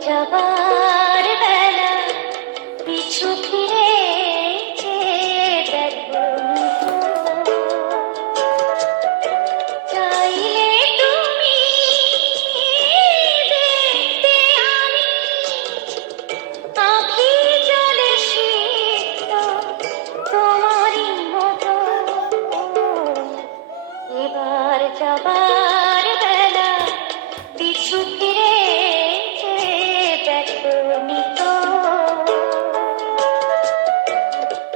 যাবার বেলা পিছু ফিরে দেখো চাইলে তুমি দেখতে আমি আঁখি জলে সিক্ত তোমারই মতো এবার যাবার বেলা পিছু ফিরে দেখো নিতো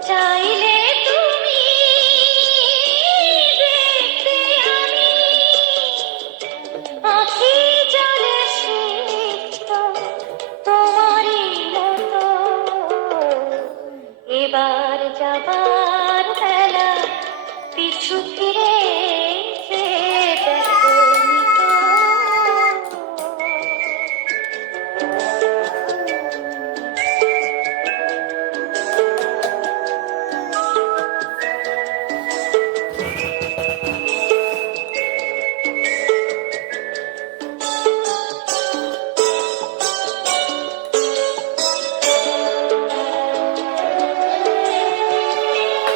চাইলে তুমি দেখতে আমি আঁখি জলে সিক্ত তোমারই মতো এবার যাবার বেলা পিছু ফিরে দেখো নিতো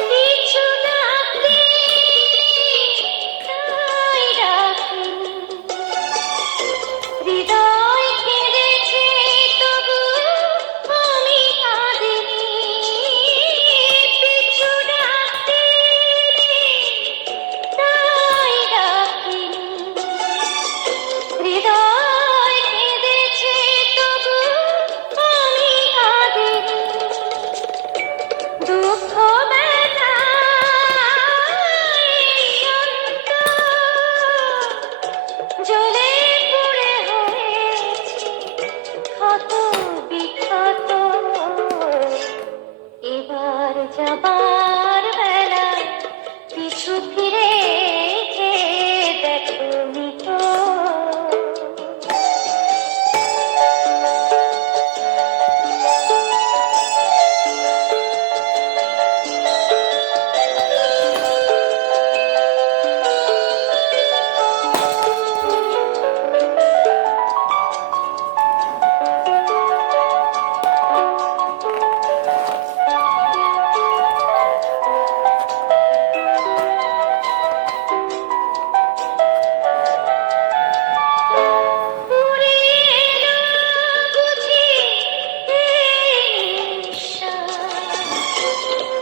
কিছু ডাকলে তাই ডাকিনি হৃদয় কেঁদেছে তবু আমি কাঁদিনি পিছু ডাকতে তাই ডাকিনি হৃদয় কেঁদেছে তবু আমি কাঁদিনি দুঃখ ব্যথা জ্বলে পুড়ে হয়েছি ক্ষত বিক্ষত এবার যাবার বেলা পিছু ফিরে দেখো নিতো পুরে এলো বুঝি এই নিঃশ্বাস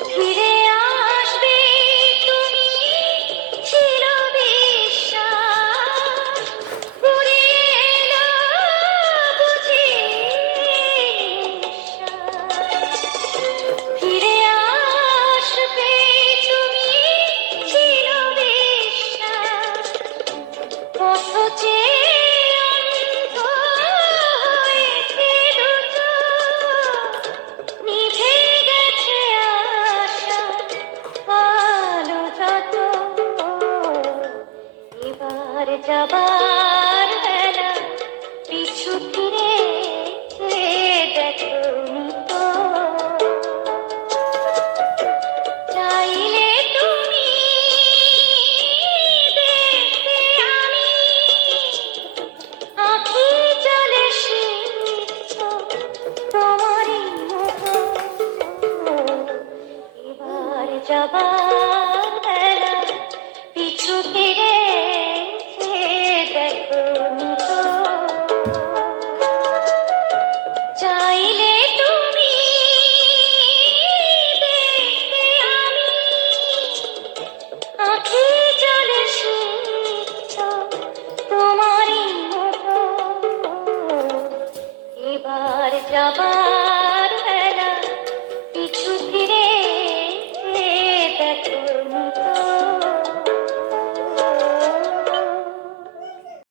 ফিরে আসবে তুমি ছিল বিশ্বাস পুরে এলো বুঝি নিঃশ্বাস ফিরে আসবে তুমি ছিল বিশ্বাস পথ চেয়ে অন্ধ হয়েছে দুটো নিভে গেছে আশা আলো যত এবার যাবার বেলা পিছু ফিরে দেখো নিতো চাইলে তুমি দেখতে আমি আঁখি জলে সিক্ত তোমারই মতো এবার যাবার